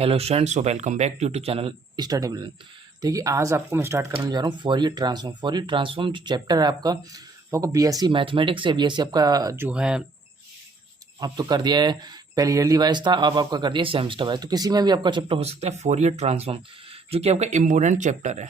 Hello students, so welcome back to YouTube channel study. देखिए, आज आपको मैं स्टार्ट करने जा रहा हूँ फोरियर ट्रांसफॉर्म। फोरियर ट्रांसफॉर्म जो चैप्टर है आपका, वो आपको बीएससी मैथमेटिक्स से बीएससी आपका जो है अब तो कर दिया है। पहले ईयरली वाइज था, अब आपका कर दिया सेमेस्टर वाइज। तो किसी में भी आपका चैप्टर हो सकता है फोरियर ट्रांसफॉर्म, जो कि आपका इम्पोर्टेंट चैप्टर है।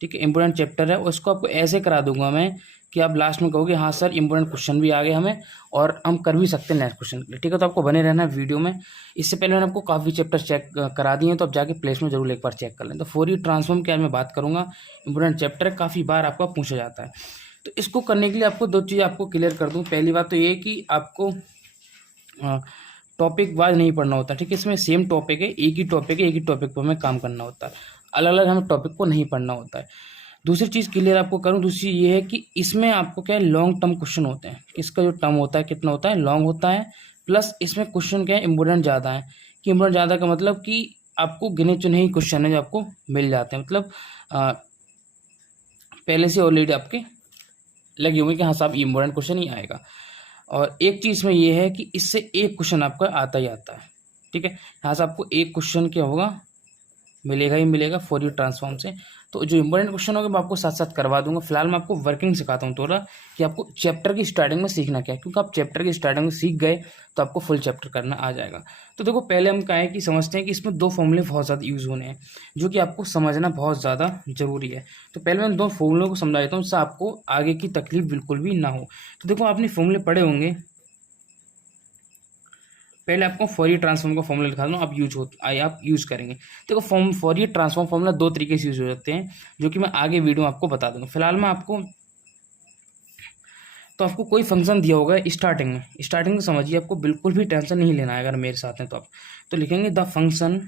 ठीक है, इंपॉर्टेंट चैप्टर है। उसको आपको ऐसे करा दूंगा मैं कि आप लास्ट में कहोगे हाँ सर इंपॉर्टेंट क्वेश्चन भी आ गए हमें और हम कर भी सकते हैं नेक्स्ट क्वेश्चन के लिए। ठीक है, तो आपको बने रहना है वीडियो में। इससे पहले मैंने आपको काफ़ी चैप्टर चेक करा दिए हैं, तो आप जाके प्लेस में जरूर एक बार चेक कर लें। तो फोरियर ट्रांसफॉर्म की आज मैं बात करूँगा, इंपॉर्टेंट चैप्टर है, काफ़ी बार आपका पूछा जाता है। तो इसको करने के लिए आपको दो चीज़ आपको क्लियर कर दूँ। पहली बात तो ये कि आपको टॉपिक वाइज नहीं पढ़ना होता। ठीक है, इसमें सेम टॉपिक है, एक ही टॉपिक है, एक ही टॉपिक पर हमें काम करना होता है, अलग अलग हमें टॉपिक को नहीं पढ़ना होता है। दूसरी चीज़ क्लियर आपको करूँ, दूसरी ये है कि इसमें आपको क्या है, लॉन्ग टर्म क्वेश्चन होते हैं। इसका जो टर्म होता है कितना होता है, लॉन्ग होता है। प्लस इसमें क्वेश्चन क्या है, इंपॉर्टेंट ज़्यादा है। कि इंपॉर्टेंट ज़्यादा का मतलब कि आपको गिने चुने ही क्वेश्चन है जो आपको मिल जाते हैं। मतलब पहले से ऑलरेडी आपके लगे हुए कि हाँ साहब इंपॉर्टेंट क्वेश्चन ही आएगा। और एक चीज़ में ये है कि इससे एक क्वेश्चन आपका आता ही आता है। ठीक है, यहाँ से आपको एक क्वेश्चन क्या होगा, मिलेगा ही मिलेगा फोरियर ट्रांसफॉर्म से। तो जो इंपॉर्टेंट क्वेश्चन होगा मैं आपको साथ साथ करवा दूंगा। फिलहाल मैं आपको वर्किंग सिखाता हूँ थोड़ा, कि आपको चैप्टर की स्टार्टिंग में सीखना क्या है, क्योंकि आप चैप्टर की स्टार्टिंग में सीख गए तो आपको फुल चैप्टर करना आ जाएगा। तो देखो, पहले हम क्या है कि समझते हैं कि इसमें दो फॉर्मूले बहुत ज़्यादा यूज़ होने हैं, जो कि आपको समझना बहुत ज़्यादा जरूरी है। तो पहले मैं दो फॉर्मूलों को समझा देता हूँ, जिससे आपको आगे की तकलीफ बिल्कुल भी ना हो। तो देखो, आपने फॉर्मूले पढ़े होंगे। पहले आपको फोरियर ट्रांसफॉर्म का फॉर्मूला लिखा दूँ, आप यूज़ करेंगे। देखो, फोरियर ट्रांसफॉर्म फॉर्मूला दो तरीके से यूज़ हो सकते हैं, जो कि मैं आगे वीडियो में आपको बता दूंगा। फिलहाल मैं आपको कोई फंक्शन दिया होगा स्टार्टिंग में समझिए, आपको बिल्कुल भी टेंशन नहीं लेना है। अगर मेरे साथ हैं तो आप तो लिखेंगे द फंक्शन,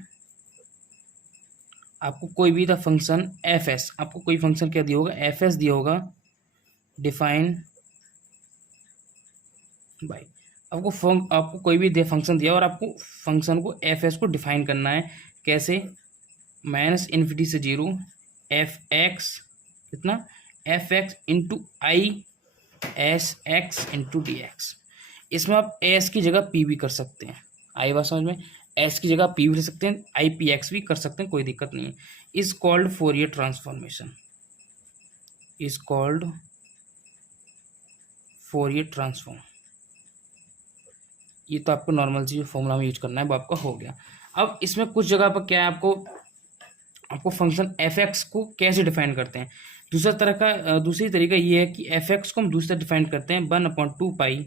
आपको कोई भी द फंक्शन एफ एस, आपको कोई फंक्शन क्या दिया होगा, एफ एस दिया होगा, डिफाइन बाई। आपको कोई भी फंक्शन दिया और आपको फंक्शन को एफ एस को डिफाइन करना है। कैसे, माइनस इन्फिनिटी से जीरो, एफ एक्स कितना, एफ एक्स इंटू आई S X into D x. इसमें आप एस की जगह पी भी कर सकते हैं, आई बात समझ में। एस की जगह पी भी ले सकते हैं, आई पी एक्स भी कर सकते हैं, कोई दिक्कत नहीं है। Is called Fourier transformation, is called Fourier transform. ये तो आपको नॉर्मल सी जो फॉर्मूला में यूज करना है वो आपका हो गया। अब इसमें कुछ जगह पर क्या है, आपको फंक्शन एफ एक्स को कैसे डिफाइन करते हैं। दूसरी तरीका ये है कि एफ एक्स को हम दूसरा डिफाइन करते हैं 1/2 पाई।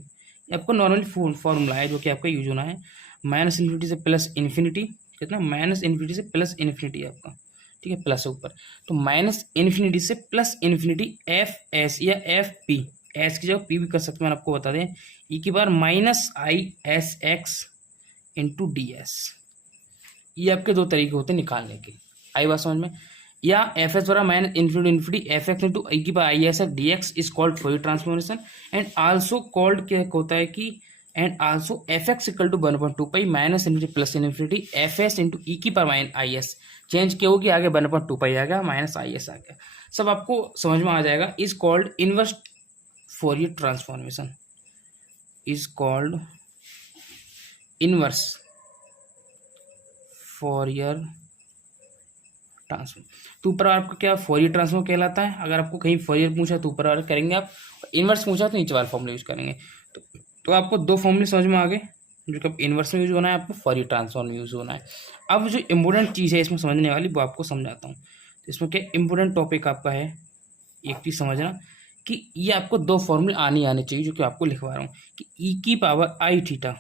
आपको नॉर्मली फॉर्मूला है जो कि आपका यूज होना है, माइनस इन्फिनिटी से प्लस इन्फिनिटी। कितना, माइनस इन्फिनिटी से प्लस इन्फिनिटी आपका। ठीक है, प्लस है ऊपर, तो माइनस इन्फिनिटी से प्लस इन्फिनिटी एफ एस या एफ पी। एस की जगह पी भी कर सकते हैं, मैंने आपको बता दें, ई की बार माइनस आई S X into D S. ये आपके दो तरीके होते हैं निकालने के। आई बात समझ में। या एफ एस द्वारा minus infinity F x into i की बार i s d x is called Fourier transformation. And also called क्या होता है कि and also F x equal to 1/2 pi minus infinity plus infinity F s into e की power minus आई s. Change क्या होगी, आगे 1/2 पाई आ गया, माइनस आई एस आ गया, सब आपको समझ में आ जाएगा। Is called inverse Fourier transformation, is called inverse Fourier transform. तो ऊपर आपका क्या फोरियर ट्रांसफॉर्म कहलाता है। अगर आपको कहीं फोरियर पूछा तो ऊपर वाला करेंगे आप, इनवर्स पूछा तो नीचे वाला फॉर्मूला यूज करेंगे। तो आपको दो फॉर्मूले समझ में आ गए, जो कि इनवर्स में यूज होना है, आपको फोरियर ट्रांसफॉर्म में यूज होना है। अब जो इम्पोर्टेंट चीज़ है इसमें समझने वाली, वो आपको समझाता हूँ। तो इसमें क्या इम्पोर्टेंट टॉपिक आपका है, एक चीज़ समझना कि ये आपको दो फॉर्मूले आने चाहिए, जो कि आपको लिखवा रहा हूँ कि ई की पावर आई थीटा,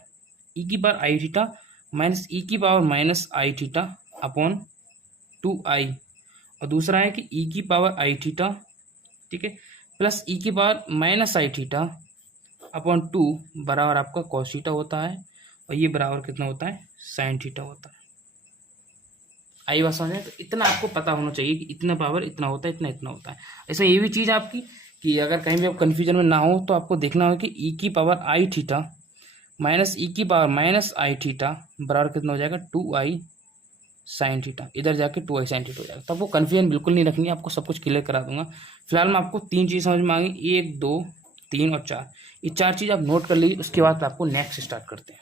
ई की पावर आई थीटा माइनस ई की पावर माइनस आई थीटा अपॉन 2i। और दूसरा है कि ई की पावर आई थीटा, ठीक है, प्लस ई की पावर माइनस आई थीटा अपॉन 2 बराबर आपका कॉस थीटा होता है। और ये बराबर कितना होता है, साइन थीटा होता है। आई बात समझ में। तो इतना आपको पता होना चाहिए कि इतना पावर इतना होता है, इतना इतना होता है। ऐसा ये भी चीज़ आपकी कि अगर कहीं भी आप कन्फ्यूजन में ना हो तो आपको देखना हो कि ई की पावर आई थीटा माइनस ई की पावर माइनस आई थीटा बराबर कितना हो जाएगा, 2i साइन थीटा। इधर जाके 2i साइन थीटा हो जाएगा। तो आपको कन्फ्यूजन बिल्कुल नहीं रखनी है, आपको सब कुछ क्लियर करा दूंगा। फिलहाल मैं आपको तीन चीज़ समझ में आ गई, 1 2 3 और 4। ये चार चीज़ आप नोट कर लीजिए, उसके बाद आपको नेक्स्ट स्टार्ट करते हैं।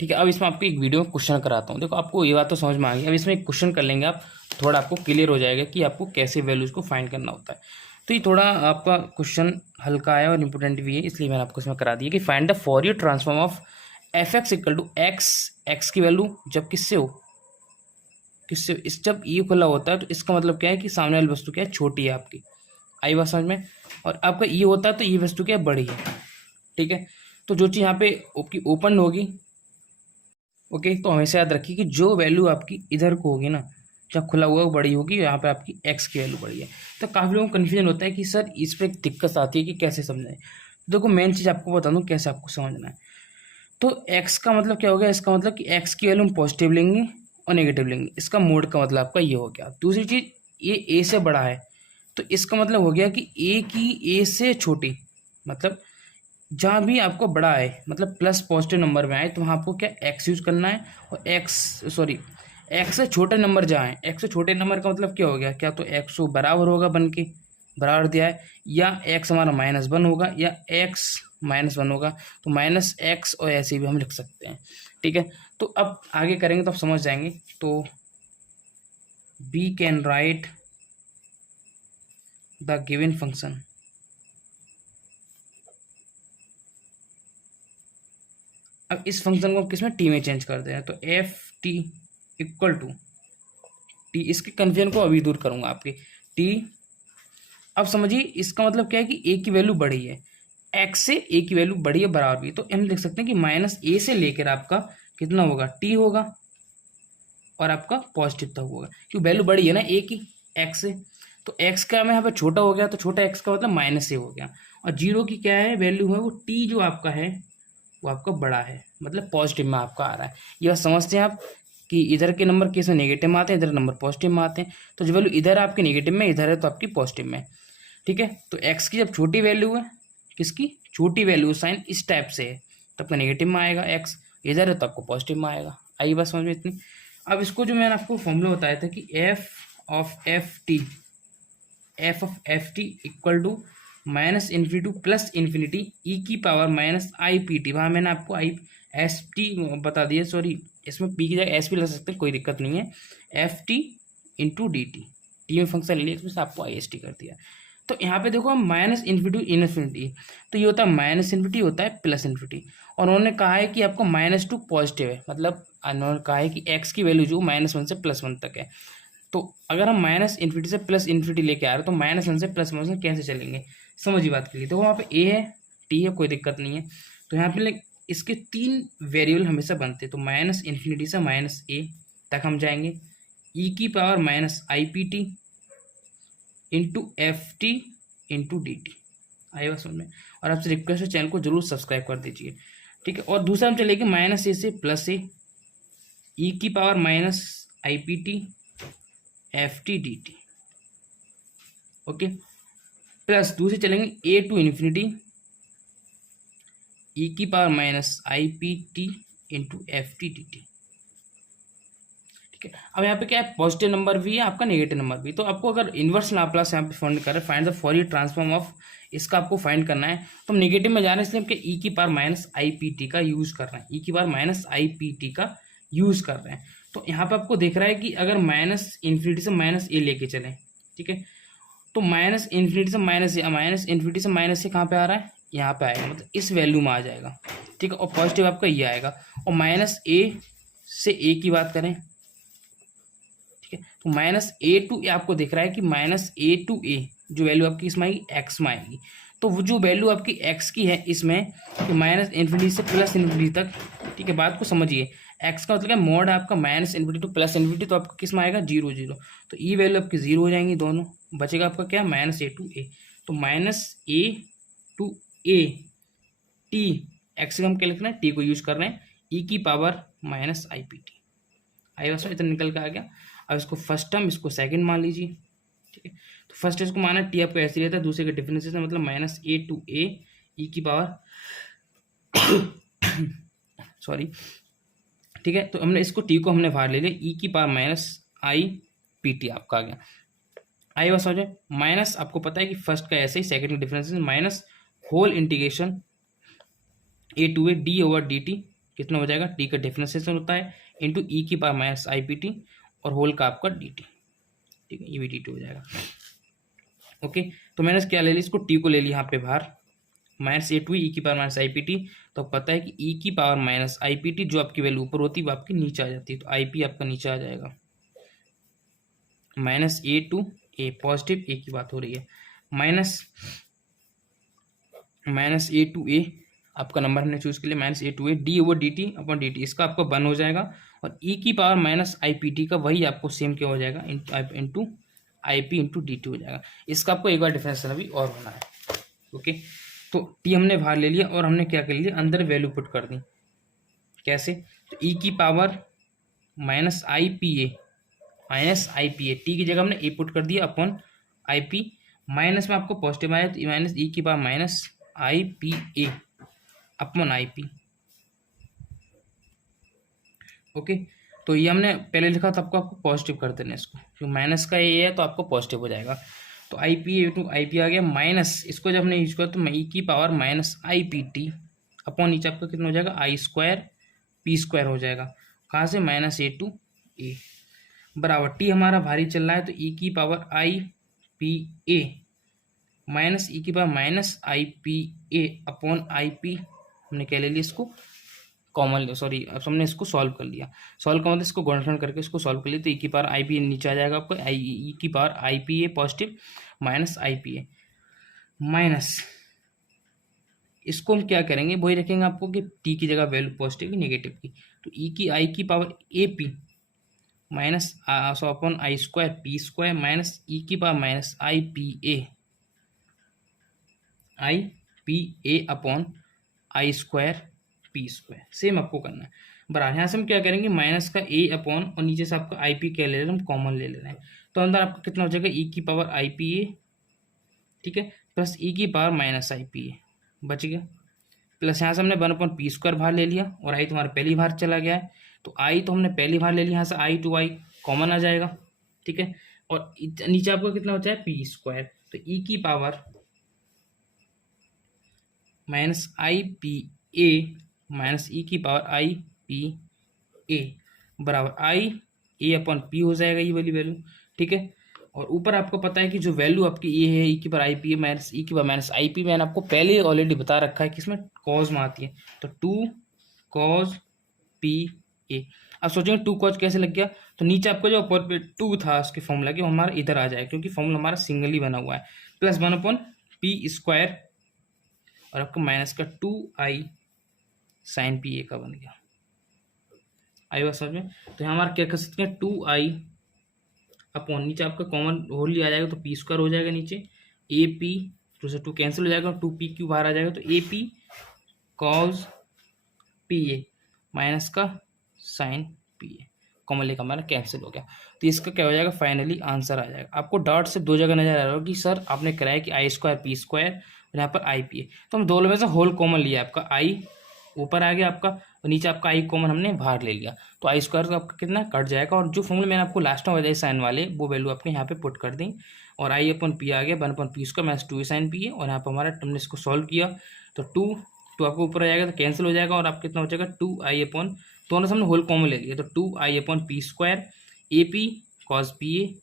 ठीक है, अब इसमें आपको एक वीडियो में क्वेश्चन कराता हूँ। देखो आपको ये बात तो समझ में आ गई। अब इसमें एक क्वेश्चन कर लेंगे आप, थोड़ा आपको क्लियर हो जाएगा कि आपको कैसे वैल्यूज़ को फाइंड करना होता है। तो ये थोड़ा आपका क्वेश्चन हल्का है और इंपॉर्टेंट भी है, इसलिए मैंने आपको इसमें करा दिया कि find the Fourier transform of F x equal to X, X की वैल्यू जब किससे हो, किससे, इस जब ई खुला होता है तो इसका मतलब क्या है कि सामने वाली वस्तु क्या है, छोटी है आपकी। आई बात समझ में। और आपका ई होता है तो ये वस्तु क्या है, बड़ी है। ठीक है, तो जो चीज़ यहाँ पे आपकी ओपन होगी, ओके, तो हमेशा याद रखिए कि जो वैल्यू आपकी इधर को होगी ना, जब खुला हुआ वो बड़ी होगी, यहाँ पे आपकी एक्स की वैल्यू बड़ी है। तो काफ़ी लोगों को कन्फ्यूजन होता है कि सर इस पर एक दिक्कत आती है कि कैसे समझाएं। देखो मेन चीज़ आपको बता दूँ कैसे आपको समझना है। तो एक्स का मतलब क्या हो गया, इसका मतलब कि एक्स की वैल्यू हम पॉजिटिव लेंगे और नेगेटिव लेंगे, इसका मोड का मतलब आपका ये हो गया। दूसरी चीज़, ये ए से बड़ा है तो इसका मतलब हो गया कि ए की ए से छोटी, मतलब जहाँ भी आपको बड़ा है, मतलब प्लस पॉजिटिव नंबर में आए तो वहाँ आपको क्या एक्स यूज करना है। और एक्स से छोटे नंबर जहाँ है, एक्स से छोटे नंबर का मतलब क्या हो गया, क्या तो एक्स बराबर होगा, बन के बराबर दिया है, या एक्स हमारा -1 होगा, या एक्स -1 होगा, तो -x और ऐसे भी हम लिख सकते हैं। ठीक है, तो अब आगे करेंगे तो आप समझ जाएंगे। तो we can write the given function, अब इस फंक्शन को किस में, टी में चेंज करते हैं। तो F T equal to T, इसके कन्फ्यूजन को अभी दूर करूंगा आपके टी। अब समझिए इसका मतलब क्या है कि ए की वैल्यू बड़ी है, एक्स से ए की वैल्यू बड़ी है, बराबर भी। तो हम देख सकते हैं कि -a से लेकर आपका कितना होगा, टी होगा, और आपका पॉजिटिव तक होगा, क्योंकि वैल्यू बड़ी है ना ए की एक्स से। तो एक्स का मैं यहाँ पे छोटा हो गया, तो छोटा एक्स का मतलब -a हो गया। और जीरो की क्या है वैल्यू है, वो टी जो आपका है वो आपका बड़ा है, मतलब पॉजिटिव में आपका आ रहा है। ये बात समझते हैं आप कि इधर के नंबर केस में नेगेटिव में आते हैं, इधर नंबर पॉजिटिव में आते हैं। तो जो वैल्यू इधर आपकी नेगेटिव में, इधर है तो आपकी पॉजिटिव में। ठीक है, तो एक्स की जब छोटी वैल्यू है, किसकी छोटी वैल्यू, साइन इस टाइप से है तो आपका नेगेटिव में आएगा, एक्स इधर है तो आपको पॉजिटिव में आएगा। आइए बात समझ में इतनी। अब इसको जो मैंने आपको फॉर्मूला बताया था कि F of F T equal to -∞ to +∞ E की पावर -i/pt, वहाँ मैंने आपको आई एस टी बता दिया, सॉरी इसमें पी की जगह एस भी लग सकते हैं, कोई दिक्कत नहीं है। F T into D T, T में फंक्शन ले लिया, इसमें से आपको आई एस टी कर दिया। तो यहाँ पे देखो हम -∞ टू ∞, तो ये होता है -∞, होता है +∞। और उन्होंने कहा है कि आपको -2 पॉजिटिव है, मतलब उन्होंने कहा है कि एक्स की वैल्यू जो -1 से +1 तक है। तो अगर हम -∞ से +∞ लेके आ रहे हैं तो -1 से +1 से कैसे चलेंगे, समझिए बात के लिए। देखो वहाँ पे ए है, टी है, कोई दिक्कत नहीं है। तो यहाँ पे इसके 3 वेरिएबल हमेशा बनते हैं, तो -∞ से -a तक हम जाएंगे, ई की power -i/pt into F T into D T. आए बात समझ में। और आपसे रिक्वेस्ट है चैनल को जरूर सब्सक्राइब कर दीजिए। ठीक है, और दूसरा हम चलेंगे -a से +a, ई की power -i/pt F T D T, okay, plus दूसरे चलेंगे ए टू इन्फिनिटी, ई की power -i/pt into F T D T. ठीक है, अब यहाँ पे क्या है, पॉजिटिव नंबर भी है आपका, नेगेटिव नंबर भी। तो आपको अगर इन्वर्स लाप्लास यहाँ पे फाइंड कर रहे हैं, find the Fourier transform of, इसका आपको फाइंड करना है। तो हम नेगेटिव में जा रहे हैं, इसलिए हम ई की पावर -i/pt का यूज कर रहे हैं, ई की पावर -i/pt का यूज कर रहे हैं। तो यहाँ पे आपको दिख रहा है कि अगर -∞ से -a लेके चलें, ठीक है, तो -∞ से -a, -∞ से -a कहाँ पे आ रहा है, यहाँ पे आएगा, मतलब इस वैल्यू में आ जाएगा। ठीक है, और पॉजिटिव आपका ये आएगा। और -a से a की बात करें, ठीक है, तो -a to a आपको दिख रहा है कि -a to a जो वैल्यू आपकी इसमें आएगी, एक्स में आएगी। तो वो जो वैल्यू आपकी एक्स की है इसमें, तो -∞ से +∞ तक, ठीक है, बात को समझिए। एक्स का मतलब मोड है आपका -∞ टू +∞, तो आपका किस में आएगा, 0 0। तो ये वैल्यू आपकी 0 हो जाएंगी दोनों, बचेगा आपका क्या, -a to a। तो -a to a T, x का हम क्या लिख रहे हैं, टी को यूज कर रहे हैं, ई की पावर -i/pt। आई बस इतना निकल के आ गया। अब इसको फर्स्ट टर्म, इसको सेकंड मान लीजिए। ठीक है, तो फर्स्ट इसको माना टी आपको ऐसे रहता है, दूसरे का डिफरेंशिएशन मतलब -a to a ई की पावर सॉरी। ठीक है, तो हमने इसको टी को हमने बाहर ले लिया, ई की पावर -i/pt आपका आ गया। आई बस हो जाए माइनस, आपको पता है कि फर्स्ट का ऐसे ही, सेकंड का differentiation minus whole integration a to a d/dt कितना हो जाएगा, टी का डिफरेंशिएशन होता है इंटू ई की पावर माइनस आई पी टी और होल का आपका डी टी, ठीक है, ये भी डी टी हो जाएगा। ओके, तो मैंने क्या ले लिया, इसको टी को ले लिया यहाँ पे बाहर, माइनस ए टू ई की पावर माइनस आई पी टी। तो पता है कि ई की पावर माइनस आई पी टी जो आपकी वैल्यू ऊपर होती है वो आपकी नीचे आ जाती है, तो आई पी आपका नीचे आ जाएगा, minus A to a, positive a की बात हो रही है, माइनस ए टू ए आपका नंबर हमने चूज कर लिया, minus A to A D over D T upon D T, इसका आपका 1 हो जाएगा, और ई की पावर माइनस आई पी टी का वही आपको सेम क्या हो जाएगा, into I P into D T हो जाएगा। इसका आपको एक बार डिफरेंशियल अभी और होना है। ओके, तो टी हमने बाहर ले लिया और हमने क्या कर लिया, अंदर वैल्यू पुट कर दी। कैसे, तो ई की power minus I p A T की जगह हमने ए पुट कर दिया अपॉन आई पी, माइनस में आपको पॉजिटिव आया तो माइनस ई की power minus I p a upon i P. Okay, तो ये हमने पहले लिखा था, आपको पॉजिटिव कर देना इसको, क्योंकि माइनस का ए है तो आपको पॉजिटिव हो जाएगा। तो i p a to i p आ गया, माइनस इसको जब हमने यूज किया तो ई की पावर माइनस आई पी टी अपॉन नीचे आपका कितना हो जाएगा, आई स्क्वायर पी स्क्वायर हो जाएगा, कहाँ से, माइनस ए टू ए बराबर टी हमारा भारी चल रहा है तो ई की power i p a minus e की power minus I p a upon i p, हमने क्या ले लिया इसको कॉमन, सॉरी अब हमने इसको सॉल्व कर लिया, सॉल्व का मतलब इसको गुणनखंड करके इसको सॉल्व कर लिया, तो ई की पावर आई पी नीचे आ जाएगा आपको, ई की power i p A positive minus I p a minus, इसको हम क्या करेंगे, वही रखेंगे आपको कि टी की जगह वैल्यू पॉजिटिव की नेगेटिव की, तो ई की आई की power a p minus so upon i square p square minus e की power minus I p a upon i square p square, same आपको करना है बराबर। यहाँ से हम क्या करेंगे, माइनस का ए अपॉन और नीचे से आपका आई पी क्या ले रहे हैं, हम कॉमन ले रहे हैं, तो अंदर आपका कितना हो जाएगा, ई की पावर आई पी ए, ठीक है, प्लस ई की पावर माइनस आई पी ए बच गया, प्लस यहाँ से हमने 1 पी स्क्वायर बाहर ले लिया और आई तुम्हारा पहली बार चला गया है, तो आई तो हमने पहली बार ले लिया, यहाँ से आई टू आई कॉमन आ जाएगा, ठीक है, और नीचे आपको कितना होता है पी स्क्वायर, तो ई की power minus I p a minus e की पावर आई पी ए बराबर आई ए अपॉन पी हो जाएगा, ये वाली वैल्यू, ठीक है, और ऊपर आपको पता है कि जो वैल्यू आपकी ये है ई की power i p a minus e की पावर माइनस आई पी, मैंने आपको पहले ऑलरेडी बता रखा है कि इसमें कॉज में आती है, तो 2 कॉज पी ए। अब सोचेंगे 2 कॉज कैसे लग गया, तो नीचे आपको जो ऊपर पे 2 था उसके फॉर्मूला के हमारा इधर आ जाए, क्योंकि फॉर्मूला हमारा सिंगल ही बना हुआ है, प्लस 1 अपॉन पी स्क्वायर और आपको माइनस का 2 आई साइन पी ए का बन गया, आई बात समझ में। तो यहाँ हमारा क्या कर सकते हैं, 2 आई अपॉन नीचे आपका कॉमन होल लिया जाएगा तो पी स्क्वायर हो जाएगा, नीचे ए पी 2 से 2 कैंसिल हो जाएगा, 2 पी क्यू बाहर आ जाएगा, तो A P cause P a minus का साइन पी ए, कॉमन लेकर हमारा कैंसिल हो गया, तो इसका क्या हो जाएगा, फाइनली आंसर आ जाएगा। आपको डॉट से 2 जगह नजर आ रहा होगा कि सर आपने कराया कि आई स्क्वायर पी स्क्वायर और यहाँ पर आई पी ए, तो हम दोनों में से होल कॉमन लिया, आपका आई ऊपर आ गया आपका और नीचे आपका आई कॉमन हमने बाहर ले लिया, तो आई स्क्वायर का आपका कितना कट जाएगा, और जो फॉर्मूला मैंने आपको लास्ट में बताया साइन वाले वो वैल्यू आपने यहाँ पे पुट कर दी, और आई अपन पी आ गया 1 upon p square minus 2 sine p है, और यहाँ पर हमारा हमने इसको सॉल्व किया तो 2 आपको ऊपर आ जाएगा तो कैंसिल हो जाएगा, और आप कितना हो जाएगा 2 आई अपन, दोनों से हमने होल कॉमन ले लिया, तो 2 i upon p square a p cos p a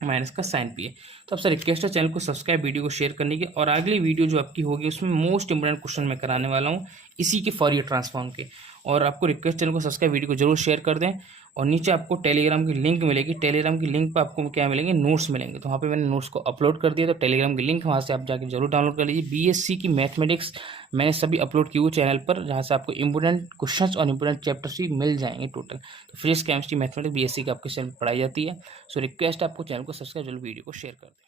minus का साइन पी है। तो आपसे रिक्वेस्ट है चैनल को सब्सक्राइब, वीडियो को शेयर करने की, और अगली वीडियो जो आपकी होगी उसमें मोस्ट इंपोर्टेंट क्वेश्चन मैं कराने वाला हूँ इसी के फॉरियर ट्रांसफॉर्म के, और आपको रिक्वेस्ट चैनल को सब्सक्राइब, वीडियो को जरूर शेयर कर दें, और नीचे आपको टेलीग्राम की लिंक मिलेगी, टेलीग्राम की लिंक पर आपको क्या मिलेंगे, नोट्स मिलेंगे, तो वहाँ पे मैंने नोट्स को अपलोड कर दिया, तो टेलीग्राम की लिंक वहाँ से आप जाकर जरूर डाउनलोड कर लीजिए। बीएससी की मैथमेटिक्स मैंने सभी अपलोड किए हुए चैनल पर, जहाँ से आपको इंपोर्टेंट क्वेश्चंस और इंपोर्टेंट चैप्टर्स भी मिल जाएंगे टोटल, तो फिजिक्स केमिस्ट्री मैथमेटिक्स बीएससी की आपके चैनल पढ़ाई जाती है। सो रिक्वेस्ट है आपको चैनल को सब्सक्राइब, जरूर वीडियो को शेयर कर दें।